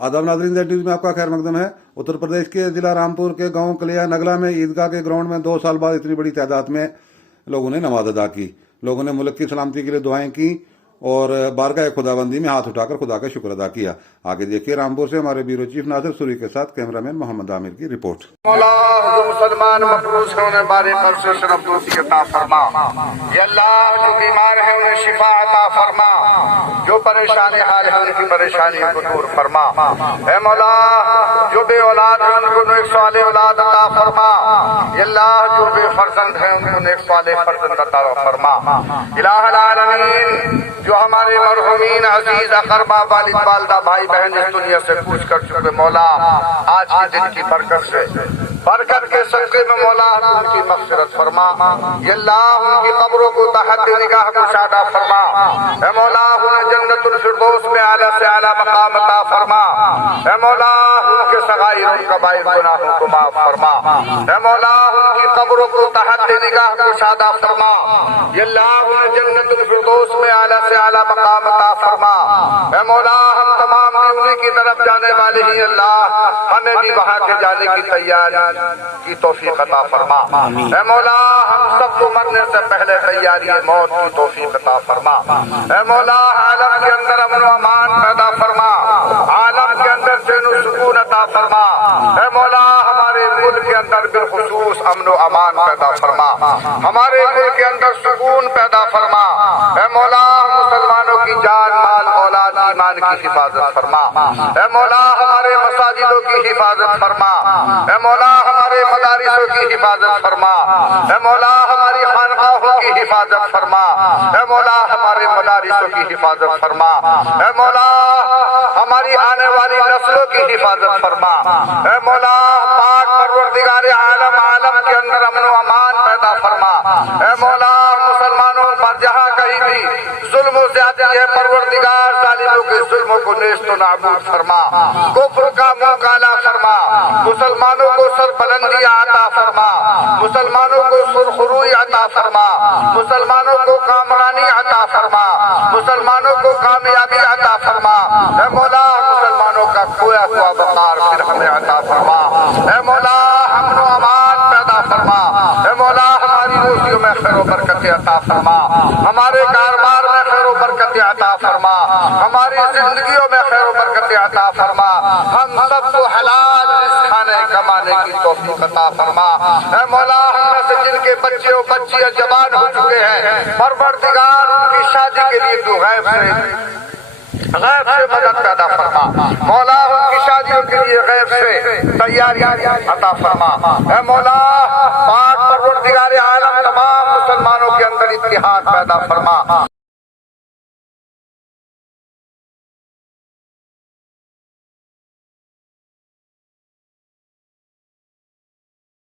आदाब नाज़रीन, Z news में आपका खैर मकदम है। उत्तर प्रदेश के जिला रामपुर के गांव कलिया नगला में ईदगाह के ग्राउंड में 2 साल बाद इतनी बड़ी तादाद में लोगों ने नमाज अदा की। लोगों ने मुल्क की सलामती के लिए दुआएं की और बारगाह खुदाबंदी में हाथ उठाकर खुदा का शुक्र अदा किया। आगे देखिए रामपुर से हमारे ब्यूरो चीफ नासिर सूरी के साथ कैमरामैन मोहम्मद आमिर की रिपोर्ट। मौला जो मुसलमान मफरूज हैं उन्हें बारे बख्शिश अब्दुल्सी अता फरमा। या अल्लाह जो बीमार हैं उन्हें शिफा अता फरमा, जो परेशान हाल है उनकी परेशानी को दूर फरमा। ऐ मौला जो बे औलाद हैं उनको नेक साले औलाद अता फरमा। या अल्लाह जो बेफर्जंद हैं उनको नेक साले फर्जंद अता फरमा। इलाहुल आलमीन जो हमारे मरहूमीन अजीज अकरबा वालिद वालिदा भाई बहन इस दुनिया से पूछ कर चुके, मौला आज के दिन की बरकत के सदक़े में मौला उनकी मग़फ़िरत फरमा। या अल्लाह उनकी कब्रों को तहत निगाह को शादा फरमा। ऐ मौला उन्हें जन्नतुल फिरदौस में आला से आला मकाम अता फरमा। ऐ मौला उनके सगाइर और कबाइर गुनाहों को माफ फरमा। ऐ मौला उनकी कब्रों को तहत निगाह को शादा फरमा। या अल्लाह उन्हें जन्नतुल फिरदौस में आला से आला मकाम अता फरमा। ऐ मौला हम तमाम उन्हीं की तरफ जाने वाले ही अल्लाह हमें भी वहां के जाने की तैयारी की तौफीक अता फरमा। ऐ मौला हम सबको मरने से पहले तैयारी मौत की तौफीक अता फरमा। ऐ मौला आलम के अंदर अमन व अमान पैदा फरमा, आलम के अंदर चैन व सुकून अता फरमा। ऐ मौला हमारे मुल्क के अंदर बिलखुसूस अमन व अमान पैदा फरमा, हमारे मुल्क के अंदर सुकून पैदा फरमा। ऐ मौला मुसलमानों की जान माल औलाद ईमान की हिफाजत फरमा। ऐ मौला हमारे मसाजिदों की हिफाजत फरमा। ऐ मौला हमारे मदारिसों की हिफाजत फरमा। ऐ मौला हमारी खानकाहों की हिफाजत फरमा। ऐ मौला हमारे मदारिसों की हिफाजत फरमा। ऐ मौला हमारी आने वाली नस्लों की हिफाजत फरमा। ऐ मौला पाक परवरदिगार आलम आलम के अंदर अमन व अमान पैदा फरमा। ऐ मौला मुसलमानों पर जहाँ कहीं भी जुल्म व ज़्यादती है परवरदिगार जालिमों के जुल्मों को नेस्त व नाबूद फरमा, कुफ्र का मुंह काला फरमा, मुसलमानों को सरबुलंदी अता फरमा, मुसलमानों को सुरखरुई अता फरमा, मुसलमानों को कामरानी अता फरमा, मुसलमानों को कामयाबी अता फरमा। ऐ मौला मुसलमानों का खोया हुआ वक़ार फिर हमें अता फरमा। ऐ मौला अमन व अमान पैदा फरमा। ऐ मौला हमारी रोजियों में खैर व बरकत अता फरमा, हमारे कारोबार में खैर व बरकत अता फरमा, हमारी जिंदगियों में खैर व बरकत अता फरमा। हम सबको हलाल रिज़्क़ खाने कमाने की तौफीक अता फरमा। ऐ मौला हम से जिनके बच्चे और बच्चियां जवान हो चुके हैं, परवरदिगार उनकी शादी के लिए तू गैब से मदद पैदा फरमा। मौला उनकी शादियों के लिए गैब से तैयारियां अता फरमा। ऐ मौला पाक परवरदिगार आलम तमाम मुसलमानों के अंदर इत्तिहाद पैदा फरमा।